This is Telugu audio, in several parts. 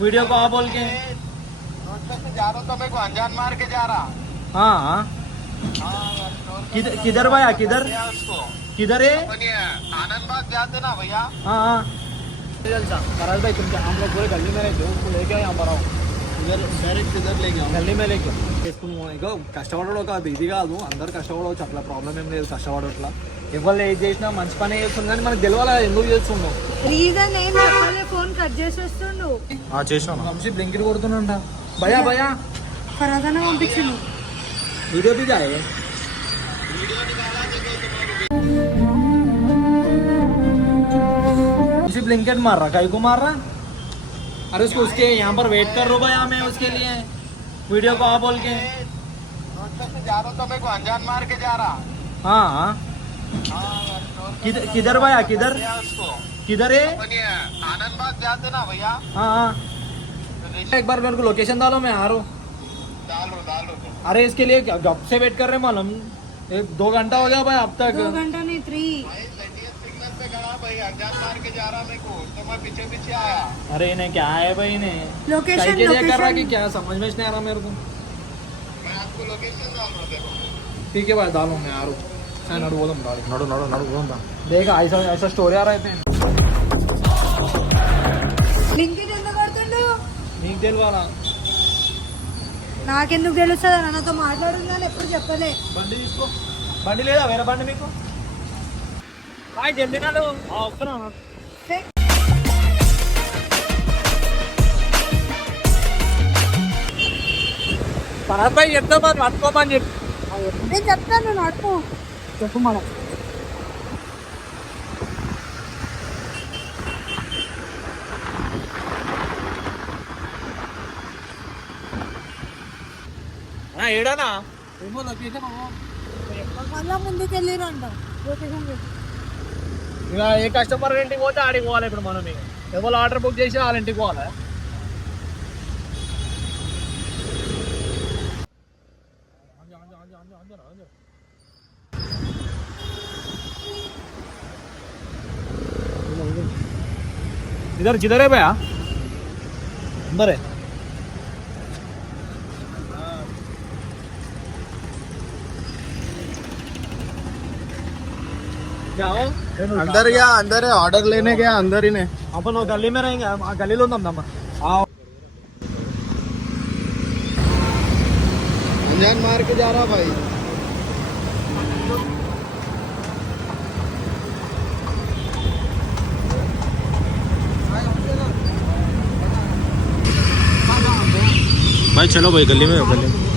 वीडियो को आप बोल के। जा रहा मेरे को अनजान मार के जा रहा हाँ। हाँ किधर भैया, किधर? किधर है? अपन आनंद बाग जाते ना भैया हाँ हाँ। चल भाई हम लोग पूरे गली में रहते हो लेके यहाँ पर आओ। इधर डायरेक्ट इधर ले गया గల్లీ మీద లేక ఇగో కష్టపడడం కాదు ఇది కాదు అందరు కష్టపడవచ్చు అట్లా ప్రాబ్లం ఏం లేదు కష్టపడట్లా ఎవరు ఏది చేసినా మంచి పని చేస్తుంది కానీ మనకు తెలియాలి కదా ఎందుకు చేస్తున్నావు రీజన్ ఏం చెప్పలే ఫోన్ కట్ చేసేస్తుండు చేసినా వంశీ బ్లింకిట్ కొడుతున్నా భయా భయా ఫరాదాన పంపించిండు వీడియో भी जाए उसी ब्लिंकेट मार रहा कई को मार रहा अरे उसको उसके यहाँ पर वेट कर रो भैया मैं उसके लिए। वीडियो को बोल के। जा मेरे को जा रहा हाँ। हाँ किधर भैया किधर? किधर है? अपन ये आनंद बाग जाते ना भैया हाँ हाँ। एक बार मेरे को लोकेशन डालो, मैं आ रहा हूँ। अरे इसके लिए कब से वेट कर रहे मालूम? एक दो घंटा हो गया भाई अब तक। दो घंटा नहीं थ्री भाई लटियत सिग्नल पे खड़ा भाई अनजान मार के जा रहा मेरे को तो मैं पीछे पीछे आया अरे इन्हें क्या है भाई इन्हें लोकेशन कहीं के लिए कर रहा कि लोकेशन क्या समझ में नहीं आ रहा मेरे को मैं आपको लोकेशन डाल रहा हूँ देखो ठीक है भाई डालो मैं आ रहा हूँ हाँ, नड़ू बोलो डालो నడు నడు నడు పోందా देखा ऐसा ऐसा स्टोरी आ रहे थे లింక్ ఎందుకు కొడుతుండు నీకు తెలియాలా నాకెందుకు తెలుస్తుంది నాతో మాట్లాడుందని ఎప్పుడు చెప్పలే బండి తీసుకో బండి లేదా వేరే బండి మీకు హాయ్ జల్దీ నాడు వస్తున్నా భరత్ భాయ్ చెప్తా మరి పట్టుకోమని చెప్పి నేను చెప్తాను నడుపు చెప్పు మనం ఏడానా ఏమో లొకేషన్ మళ్ళా ముందుకు వెళ్ళిరంట లొకేషన్ ఇక ఏ కస్టమర్ ఇంటికి పోతే ఆడికి పోవాలి ఇప్పుడు మనం ఇక ఎవరు ఆర్డర్ బుక్ చేసి వాళ్ళ ఇంటికి పోవాలి इधर जिधर है भैया अंदर है क्या हो अंदर गया अंदर है ऑर्डर लेने गया अंदर ही ने। अपन वो गली में रहेंगे गली लो नम अनजान मार के जा रहा भाई। भाई चलो भाई गली में गली में।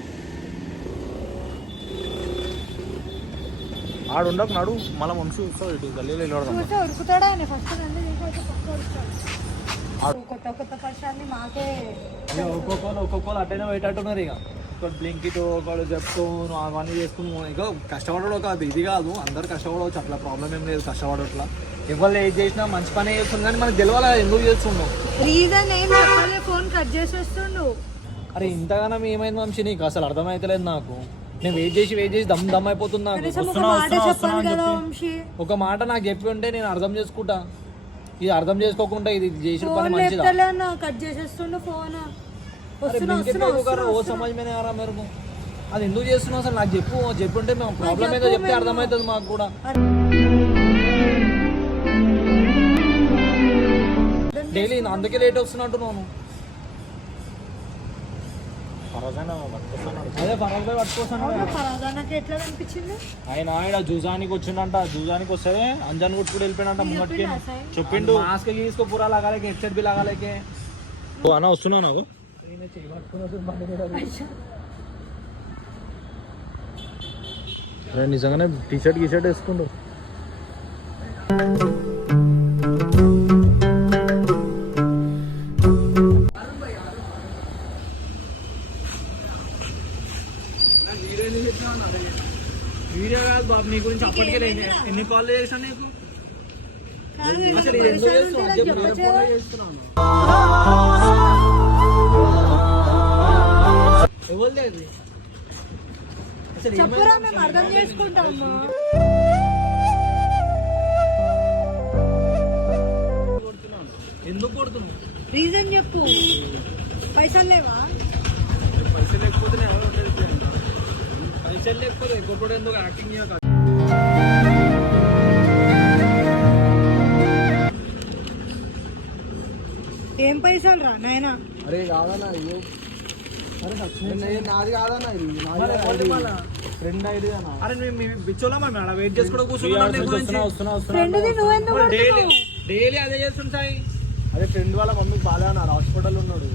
ఆడు ఉండకు నడు మళ్ళీ వస్తాడు ఇటు గల్లీలో వెళ్ళడం ఉరుకుతాడా ఆయన ఫస్ట్ కొత్త కొత్త మాకే ఒక్కొక్కరు ఒక్కొక్కరు అట్టనే పెట్టట్టున్నారు ఇక. ఒకటి బ్లింకిట్ ఒకటి చెప్పుకోను అవన్నీ చేసుకుని ఇక కష్టపడడం కాదు ఇది కాదు. అందరు కష్టపడవచ్చు అట్లా ప్రాబ్లం ఏం లేదు కష్టపడట్లా ఎవరు ఏది చేసినా మంచి పని చేస్తుంది కానీ మనకు తెలియాలి ఎందుకు చేస్తున్నావు రీజన్ ఏం చెప్పలే ఫోన్ కట్ చేసేస్తుండు అరే ఇంతగానం ఏమైంది వంశీ నీకు? అసలు అర్థమైతలేదు నాకు. నేను వెయిట్ చేసి వెయిట్ చేసి దమ్ దమ్ అయిపోతున్నా ఒక మాట నాకు చెప్పి ఉంటే నేను అర్థం చేసుకుంటా. ఇది అర్థం చేసుకోకుండా ఇది చేసిన పని మంచిదా? ఓ అది ఎందుకు చేస్తున్నావు అసలు? నాకు చెప్పు చెప్పుంటే మేము ప్రాబ్లం ఏదో చెప్తే అర్థమవుతుంది మాకు కూడా. డైలీ అందుకే లేట్ వస్తున్నట్టు నువ్వు. అదే పట్టుకొస్తాను. ఎట్లా ఆయన ఆయన జూజానికి వచ్చిండంట జూజానికి వస్తే అంజన్ కొట్టుకుని వెళ్ళిపోయినంట ముంగట్కి. చెప్పిండా. మాస్క్ తీసుకో పూరా లాగాలేకే హెడ్సెట్ బి లాగాలేకే. ఓ అన్న వస్తున్నా నాకు అరే నిజంగానే టీ షర్ట్ గీ షర్ట్ వేసుకుండు. ఎన్ని కాల్ చేసాను నీకు? అసలు ఎందుకు చేస్తున్నావు? ఎవరిది అది? చెప్పురా మేము అర్థం చేసుకుంటాము కొడుతున్నావు? ఎందుకు కొడుతున్నావు? రీజన్ చెప్పు. పైసలు లేవా? పైసలు లేకపోతే? పైసలు లేకపోతే కొట్టుడు ఎందుకు? యాక్టింగ్ ఏం పైసలు రా నాయనా? అరే కాదన్నా అయ్యో అరే నాది కాదన్నా ఇది. ఫ్రెండ్ ఐడి అరే మేము బిచ్చోలా వెయిట్ చేసుకోవడం కూర్చున్నాం నీ గురించి. వస్తున్నా వస్తున్నా వస్తున్నా ఫ్రెండ్ది నువ్వెందుకు మరి డైలీ కొడుతున్నావు? డైలీ అదే చేస్తుంది సాయి అదే ఫ్రెండ్ వాళ్ళ మమ్మీకి బాగా అన్నారు హాస్పిటల్ ఉన్నాడు.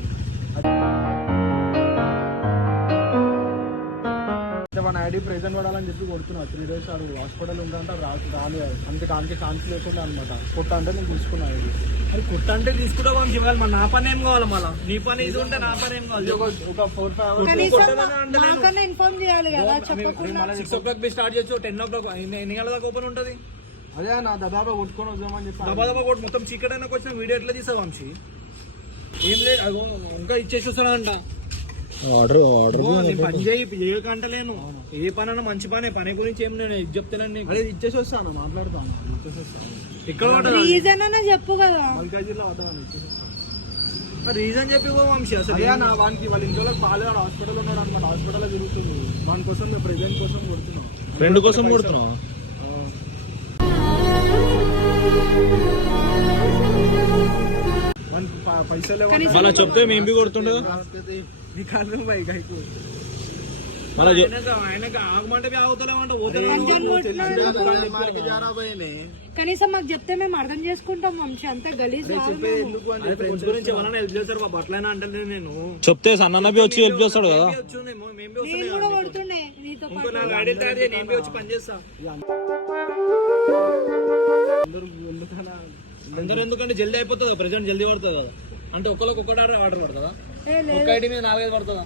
ఐడి ప్రెజెంట్ పడాలని చెప్పి కొడుతున్నా. త్రీ డేస్ ఆడు హాస్పిటల్ ఉందంటే రాదు రాని అంతే కానికి ఛాన్స్ లేకుండా అనమాట కొట్ట అంటే నేను తీసుకున్నా ఐడి అది కొట్ట అంటే తీసుకుంటావా ఇవ్వాలి మన నా పని ఏం కావాలి మళ్ళీ? నీ పని ఇది ఉంటే నా పని ఏం కావాలి ఒక ఫోర్ ఫైవ్ మాకన్నా ఇన్ఫార్మ్ చేయాలి కదా చెప్పకుండా. Six o'clock be start చేయొచ్చు. టెన్ ఓ క్లాక్ ఎన్ని గంటల దాకా ఓపెన్ ఉంటుంది? అదే నా దాదాపు కొట్టుకొని వద్దామని చెప్పి దబా దబా కొట్టి. మొత్తం చీకటి అయినా వచ్చిన వీడియో ఎట్లా తీసావు వంశీ? ఏం లేదు అగో ఇంకా ఇచ్చేసి వస్తానంట ఆర్డర్ ఆర్డర్ నేను పని చేయి ఏ కంటలేను ఏ పని అన్నా మంచి పనే పని గురించి ఏం నేను ఇది చెప్తాను నీకు. అదే ఇచ్చేసి వస్తాను మాట్లాడతాను. ఇచ్చేసి వస్తాను. ఇక్కడ రీజన్ అన్న చెప్పు కదా. మల్కాజీలో వద్దామని ఇచ్చేసి రీజన్ చెప్పి వంశీ అసలు నా వానికి వాళ్ళ ఇంట్లో బాగాలేదు హాస్పిటల్ ఉన్నాడు అనమాట హాస్పిటల్లో తిరుగుతుంది. వాని కోసం మేము ప్రెజెంట్ కోసం కొడుతున్నాం. ఫ్రెండ్ కోసం ప- పైసలు చెప్తే మేము కొడుతుండగా నీ గైకు ఆయనకు ఆగమంటే ఆగుతలేమంట కనీసం మాకు చెప్తే మేము అర్థం చేసుకుంటాం వంశీ. అంతా గలీజ్ గురించి ఎవరైనా హెల్ప్ చేస్తారు బాబు? అట్లయినా అంటే నేను. చెప్తే సన్న వచ్చి హెల్ప్ చేస్తాడు కదా. నేను వస్తున్నాయి కూడా కొడుతుండే నీతో ఇంకో పాటు. నాలుగు ఐడియలు తయారు చేయి నేను బి వచ్చి పని చేస్తా. అందరూ ఎందుకంటే జల్దీ అయిపోతుంది? ప్రెసెంట్ జల్దీ పడుతుంది? కదా అంటే ఒక్కరికి ఒక్కటి ఆర్డర్ పడుతుందా? ఏ ఐడి మీద నాలుగైదు పడుతుందా?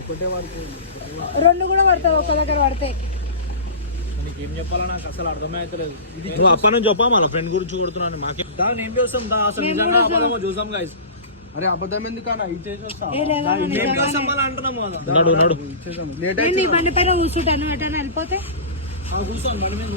ఒకటే వారికి రెండు కూడా పడతాయి ఒక దగ్గర పడితే. నీకు ఏం చెప్పాలా నాకు అసలు అర్థమే అవుతలేదు ఇది అప్పటి నుంచి చెప్పా మళ్ళీ ఫ్రెండ్ గురించి కొడుతున్నాను మాకే దా నేను చూస్తాం దా అసలు నిజంగా అబద్ధమో చూసాం గైస్ అరే అబద్ధం ఏ లేదా నేను బండి పైన కూర్చుంటాను వెళ్ళిపోతే? ఆ చూస్తాను మరి మీద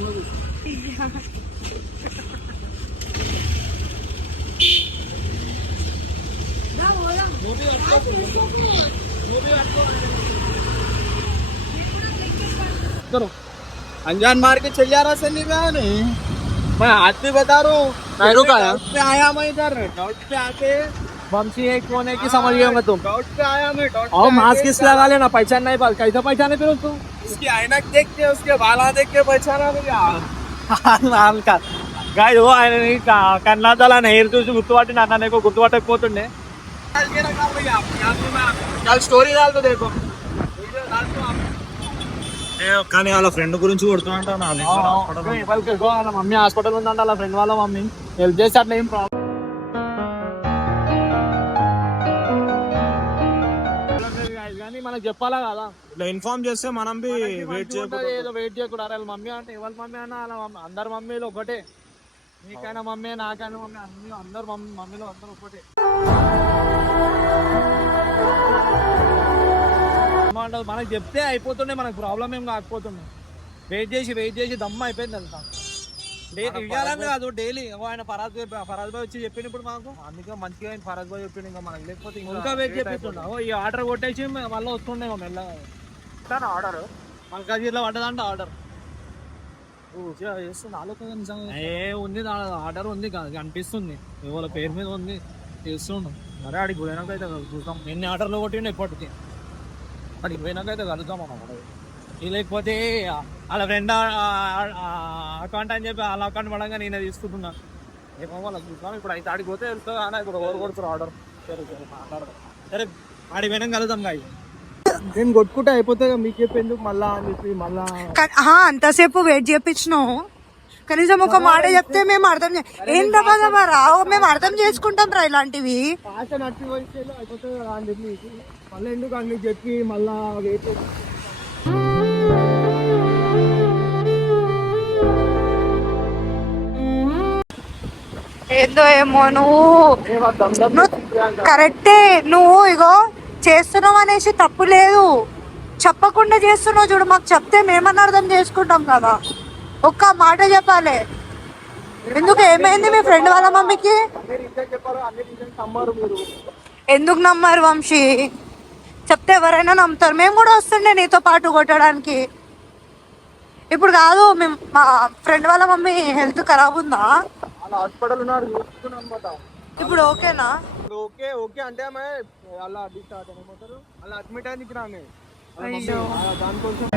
करो अनजान मार के चल जा रहा से में आया नहीं मैं हाथ भी बता रहा हूँ। डॉट आया मैं इधर। डॉट पे आके बमसी एक कौन है कि हाँ, समझ गया मैं तुम? डॉट पे आया मैं डॉट और मास्क किस लगा लेना पहचान नहीं पा कैसे पहचाने फिर तुम उसकी आयनक देख के उसके बाला देख के पहचाना भैया हाल हाँ, का। गाय वो आयन नहीं कन्ना चला नहीं तो गुर्तवाटे नाना को गुर्तवाटे तुमने వాళ్ళ స్టోరీ దాల్తో కానీ వాళ్ళ ఫ్రెండ్ గురించి కొడుతున్నా వాళ్ళ మమ్మీ హాస్పిటల్ ఉందంట వాళ్ళ ఫ్రెండ్ వాళ్ళ మమ్మీ. హెల్ప్ చేస్తే అట్లా ఏం ప్రాబ్లం కానీ మనకు చెప్పాలా కదా? ఇట్లా ఇన్ఫార్మ్ చేస్తే మనం వెయిట్ చేయకూడదు వెయిట్ చేయకూడదు. వాళ్ళ మమ్మీ అంటే ఇవాళ మమ్మీ అన్న వాళ్ళ అందరి మమ్మీలు ఒకటే. నీకైనా మమ్మీ నాకైనా మమ్మీ అందరు మమ్మీ మమ్మీలో అందరు ఒకటే. ఏమంటారు? మనకి చెప్తే అయిపోతుండే మనకు ప్రాబ్లం ఏం కాకపోతుండే. వెయిట్ చేసి వెయిట్ చేసి దమ్మ అయిపోయింది అంతా. డైలీ ఇవ్వాలని కాదు డైలీ ఆయన ఫరాజ్ ఫరాజ్ భాయ్ వచ్చి చెప్పిండు ఇప్పుడు మాకు. అందుకే మంచిగా ఆయన ఫరాజ్ భాయ్ చెప్పిండు ఇంకా మనకి లేకపోతే ఇంకా వెయిట్ ఓ ఈ ఆర్డర్ కొట్టేసి మళ్ళీ వస్తుండే ఇక మెల్లగా. ఆర్డర్ మల్కాజీలో పడ్డదంట ఆర్డర్ ఏ ఉంది ఆర్డర్ ఉంది కాదు కనిపిస్తుంది. వాళ్ళ పేరు మీద ఉంది చేస్తుండు. మరి ఆడికి పోయినాక అయితే చూద్దాం. ఎన్ని ఆర్డర్లు కొట్టిండు ఇప్పటికి. అడికి పోయినాక అయితే కలుద్దాం అన్నమాట. ఇది లేకపోతే వాళ్ళ ఫ్రెండ్ అకౌంట్ అని చెప్పి వాళ్ళ అకౌంట్ పడంగా నేనే తీసుకుంటున్నా. ఏమో ఇప్పుడు అయితే ఆడికి పోతే వెళ్తా కానీ ఇప్పుడు ఎవరు కొడుతున్నారు ఆర్డర్ సరే సరే మాట్లాడదాం. సరే ఆడికి పోయినాక కలుద్దాం గాయ నేను కొట్టుకుంటే అయిపోతే మీకు చెప్పి ఎందుకు మళ్ళా అని చెప్పి మళ్ళా అంతసేపు వెయిట్ చేపించినావు. కనీసం ఒక మాట చెప్తే మేము అర్థం ఏం దబా రావు మేము అర్థం చేసుకుంటాం రా ఇలాంటివి. మళ్ళీ ఎందుకు అన్ని చెప్పి మళ్ళా వెయిట్ ఏందో ఏమో నువ్వు కరెక్టే నువ్వు ఇగో చేస్తున్నావు అనేసి తప్పు లేదు. చెప్పకుండా చేస్తున్నావు చూడు మాకు చెప్తే మేమన్నా అర్థం చేసుకుంటాం కదా. ఒక్క మాట చెప్పాలి. ఎందుకు ఏమైంది మీ ఫ్రెండ్ వాళ్ళ మమ్మీకి? ఎందుకు నమ్మారు వంశీ? చెప్తే ఎవరైనా నమ్ముతారు. మేము కూడా వస్తుండే నీతో పాటు కొట్టడానికి. ఇప్పుడు కాదు మేము మా ఫ్రెండ్ వాళ్ళ మమ్మీ హెల్త్ ఖరాబ్ ఉందా? హాస్పిటల్ ఉన్నారు ఇప్పుడు ఓకేనా? ఓకే ఓకే అంటే ఆమె అలా డిశ్చార్జ్ అలా అడ్మిట్ అయింది ఇక్కడ ఆమె. దానికోసం.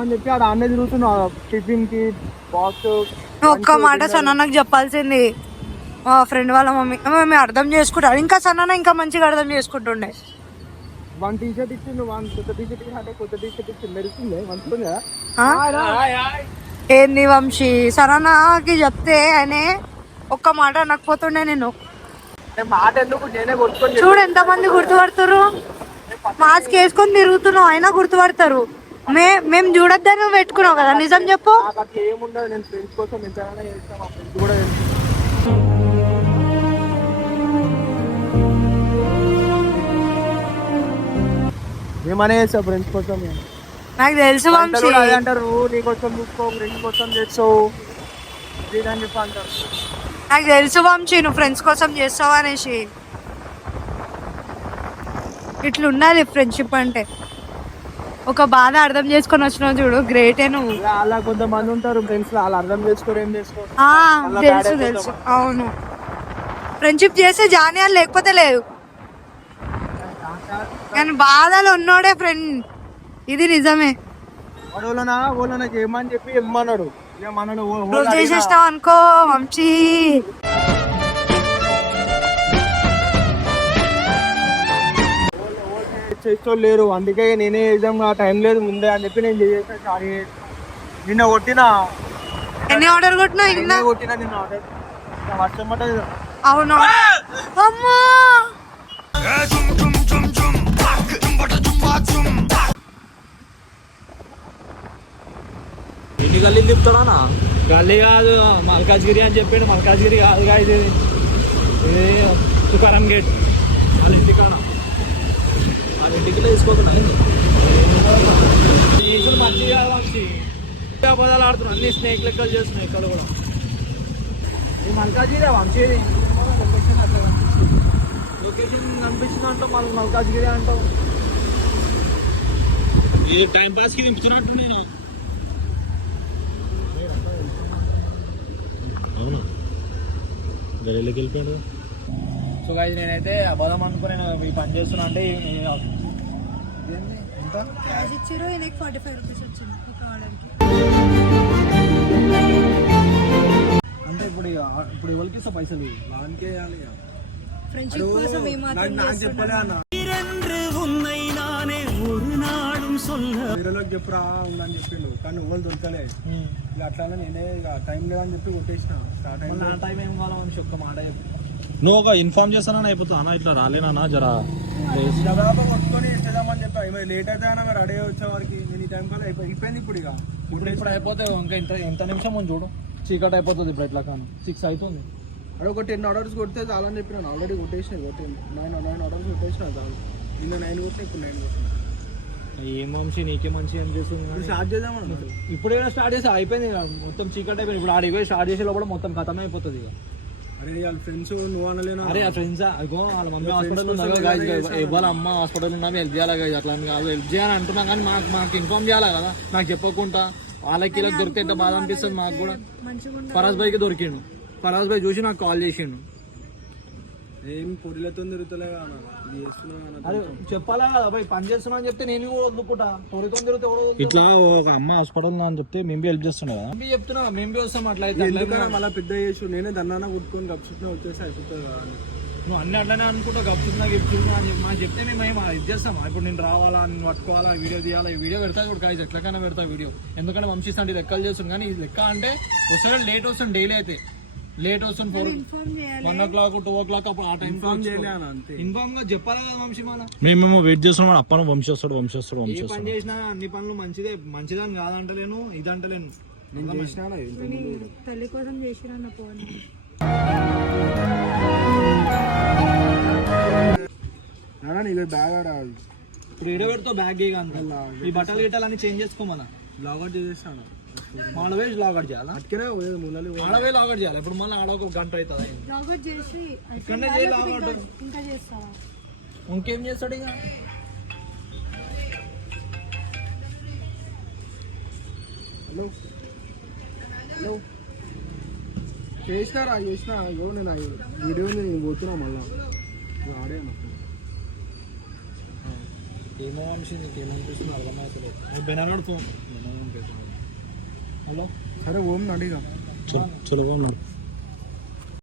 అని చెప్పి ఆడ అన్నీ తిరుగుతున్నా టిఫిన్కి బాక్స్ ఒక్క మాట సన్నకు చెప్పాల్సింది. మా ఫ్రెండ్ వాళ్ళ మమ్మీ మేము అర్థం చేసుకుంటాం ఇంకా సన్న ఇంకా మంచిగా అర్థం చేసుకుంటుండే. వన్ టీ షర్ట్ ఇచ్చిండు వన్ కొత్త టీ షర్ట్ అంటే కొత్త టీ షర్ట్ ఇచ్చింది మెరుస్తుంది మంచిగా ఆ? ఏంది వంశీ? సరనాకి చెప్తే అనే ఒక్క మాట అనకపోతుండే నేను మాట ఎందుకు? నేనే కొట్టుకొని చూడు ఎంతమంది గుర్తుపడతారు మాస్క్ వేసుకొని తిరుగుతున్నావు అయినా గుర్తుపడతారు. మే మేము చూడొద్దని నువ్వు పెట్టుకున్నావు కదా నిజం చెప్పు. ఏముండదు నేను ఫ్రెండ్స్ కోసం ఫ్రెండ్స్ కూడా ఏమనే చేస్తావు ఫ్రెండ్స్ కోసం. నాకు తెలుసు వంశీ. అంటారు నీ కోసం చూసుకో ఫ్రెండ్స్ కోసం చేస్తావు. చెప్పి అంటారు. నాకు తెలుసు వంశీ నువ్వు ఫ్రెండ్స్ కోసం చేస్తావు అనేసి. ఇట్లా ఉండాలి ఫ్రెండ్షిప్ అంటే. ఒక బాధ అర్థం చేసుకొని వచ్చినావు చూడు గ్రేటే నువ్వు. అలా కొంతమంది ఉంటారు ఫ్రెండ్స్ వాళ్ళు అర్థం చేసుకోరు ఏం చేసుకోరు. అలా తెలుసు తెలుసు. అవును. ఫ్రెండ్షిప్ చేస్తే జానియాలు లేకపోతే లేదు. కానీ బాధలు ఉన్నోడే ఫ్రెండ్ ఇది నిజమే. వాడు వాళ్ళనా వాళ్ళనా చేయమని చెప్పి ఇమ్మన్నాడు. ఇక అనుకో వంశీ. చేసేవాళ్ళు లేరు. అందుకే నేనే ఎగ్జామ్ ఆ టైం లేదు ముందే అని చెప్పి నేను చేసేసా సారీ నిన్న కొట్టిన. ఎన్ని ఆర్డర్ కొట్టినావు కింద నిన్న కొట్టిన నిన్న ఆర్డర్ వర్షం పడ్డది అవును. అమ్మా! ఎన్ని గల్లీలు తిప్పుతాడా గల్లీ కాదు మల్కాజ్గిరి అని చెప్పిండు. మల్కాజ్గిరి కాదుగా ఇది. ఇది తుకారం గేట్ వాళ్ళ ఇంటికి తీసుకోకుండా కేసులు మంచి కాదు మంచి పదాలు ఆడుతున్నాం. అన్ని స్నేక్ లెక్కలు చేస్తున్నాయి ఇక్కడ కూడా. ఈ మల్కాజ్గిరి వంశీది లొకేషన్ కనిపించింది అంటాం మళ్ళీ మల్కాజ్గిరి అంటాం. ఇది టైం పాస్కి దింపుతున్నట్టు నేను. అవునా? గల్లీలోకి వెళ్ళిపోయాడు. సో గాయస్ నేనైతే అబద్ధం అనుకుని నేను ఈ పని చేస్తున్నా అంటే? ఎంత? ఇచ్చారు? ఫార్టీ ఫైవ్ రూపీస్ వచ్చింది ఒక ఆర్డర్కి అంటే ఇప్పుడు ఇక- ఇప్పుడు ఎవరికి ఇస్తా పైసలు? వానికే ఇక. ఫ్రెండ్షిప్ కోసం నాకు చెప్పలే అన్న. వేరేలోకి చెప్పురా ఉందని చెప్పిండు. కానీ ఎవరు దొరకలే. ఇలా అట్లానే నేనే ఇక టైం లేదని చెప్పి కొట్టేసిన. స్టార్ట్ అయింది నా టైం ఏం కావాలో అని ఒక్క మాట చెప్పు. నువ్వు ఒక ఇన్ఫార్మ్ చేస్తానని అయిపోతా అన్న ఇట్లా రాలేనా జరా దాదాపు కొట్టుకొని చేద్దామని చెప్పా. ఇవి లేట్ అయితే మీరు రెడీ వచ్చే వారికి నేను ఈ టైం కల్లా అయిపోయి అయిపోయింది ఇప్పుడు ఇక. ఇప్పుడు ఇప్పుడు అయిపోతే ఇంకా ఇంత ఎంత నిమిషం ఉంది చూడు. చీకటి అయిపోతుంది ఇప్పుడు ఇట్లా కానీ. సిక్స్ అవుతుంది. అక్కడ ఒక టెన్ ఆర్డర్స్ కొడితే చాలని చెప్పినాను. ఆల్రెడీ కొట్టేసిన కొట్టే నైన్ నైన్ ఆర్డర్స్ కొట్టేసిన చాలు. నిన్న నైన్ కొట్టిన ఇప్పుడు నైన్ కొట్టిన. ఏం మంచి నీకే మంచి ఏం చేస్తుంది. స్టార్ట్ చేద్దామని ఇప్పుడు ఏమైనా స్టార్ట్ చేసి అయిపోయింది. మొత్తం చీకటి అయిపోయింది. ఇప్పుడు ఆడికి పోయి స్టార్ట్ చేసే లోపల మొత్తం ఖతం అయిపోతుంది ఇక. అరే వాళ్ళ ఫ్రెండ్స్ నువ్వు అనలేనా? అరే ఆ ఫ్రెండ్స్ అగో వాళ్ళ మమ్మీ హాస్పిటల్ చేశారు? వాళ్ళ అమ్మ హాస్పిటల్ ఉన్నా హెల్ప్ చేయాలి guys, అట్లా అని కాదు. హెల్ప్ చేయాలని అంటున్నాం కానీ మాకు మాకు ఇన్ఫార్మ్ చేయాలి కదా? నాకు చెప్పకుండా వాళ్ళకి ఇలా దొరికితే ఎంత బాధ అనిపిస్తుంది మాకు కూడా? ఫరాజ్ బైకి దొరికిండు. ఫరాజ్ భాయ్ చూసి నాకు కాల్ చేసిండు. ఏం పొడిలతో తిరుగుతలే ఇది చేస్తున్నా అరే చెప్పాలా కదా భాయ్ పని చేస్తున్నా అని చెప్తే నేను కూడా వదులుకుంటా. తొరితో తిరిగితే వదులుతాడు? ఇట్లా ఒక అమ్మ హాస్పిటల్ అని చెప్తే మేము హెల్ప్ చేస్తుండే కదా. మేము చెప్తున్నా మేము వస్తాం అట్లా అయితే అట్లా ఎందుకన్నా ఏమో. మళ్ళీ పెద్ద చేసు నేనే దన్నాన కొట్టుకొని గప్చుట్నే వచ్చేసి అయిపోతుంది కదా అని. నువ్వు అన్ని అట్లనే అనుకుంటా గప్పుతున్నా గిప్పుతున్నా అని చెప్పి మాకు చెప్తే మేము ఏం ఇది చేస్తాం ఇప్పుడు నేను రావాలా నేను పట్టుకోవాలా వీడియో తీయాలా ఈ వీడియో పెడతా కూడా కాదు ఎట్లకైనా పెడతా వీడియో. ఎందుకంటే వంశీస్తాంటి లెక్కలు చేస్తుంది కానీ ఈ లెక్క అంటే వస్తాడు లేట్ వస్తుంది డైలీ అయితే. లేట్ వస్తుంది four one o'clock two o'clock అప్పుడు ఆ టైం ఇన్ఫార్మ్గా చెప్పాలా కదా వంశీ మన మేమేమో వెయిట్ చేస్తున్నాం అప్పను వంశీ వస్తాడు వంశీ వస్తాడు వంశీ పని వస్తాడు చేసినా అన్ని పనులు మంచిదే మంచిదని కాదంటలేను ఇదంటలేను. తల్లి కోసం చేసిరన్న ఫోన్ బ్యాగ్ ఆడ ఇప్పుడు ఏడో పెడితే బ్యాగ్ ఈ బట్టలు గిట్టలు అన్ని చేంజ్ చేసుకోమన్నా. లాగౌట్ చేసేస్తాను మాడవే లాగౌట్ చేయాలా? అక్కడే పోయేది ముళ్ళలు ఆడవే లాగౌట్ చేయాలి? ఇప్పుడు మళ్ళీ ఆడ ఒక గంట అవుతుంది. చేసి ఇక్కడనే చేయి ఇంకా- లాగౌట్. ఇంకా చేస్తావా? ఇంకేం చేస్తాడు ఇక? హలో? హలో? చేసినారా? చేసినా? అయ్యో నేను వీడియో నేను పోతున్నా మళ్ళా. నువ్వు ఆడే ఏమో మనిషి నీకు ఏమనిపిస్తుంది అర్థమవుతలేదు బెనర్గాడు ఫోన్. హలో సరే ఓం అడిగా చలో చలో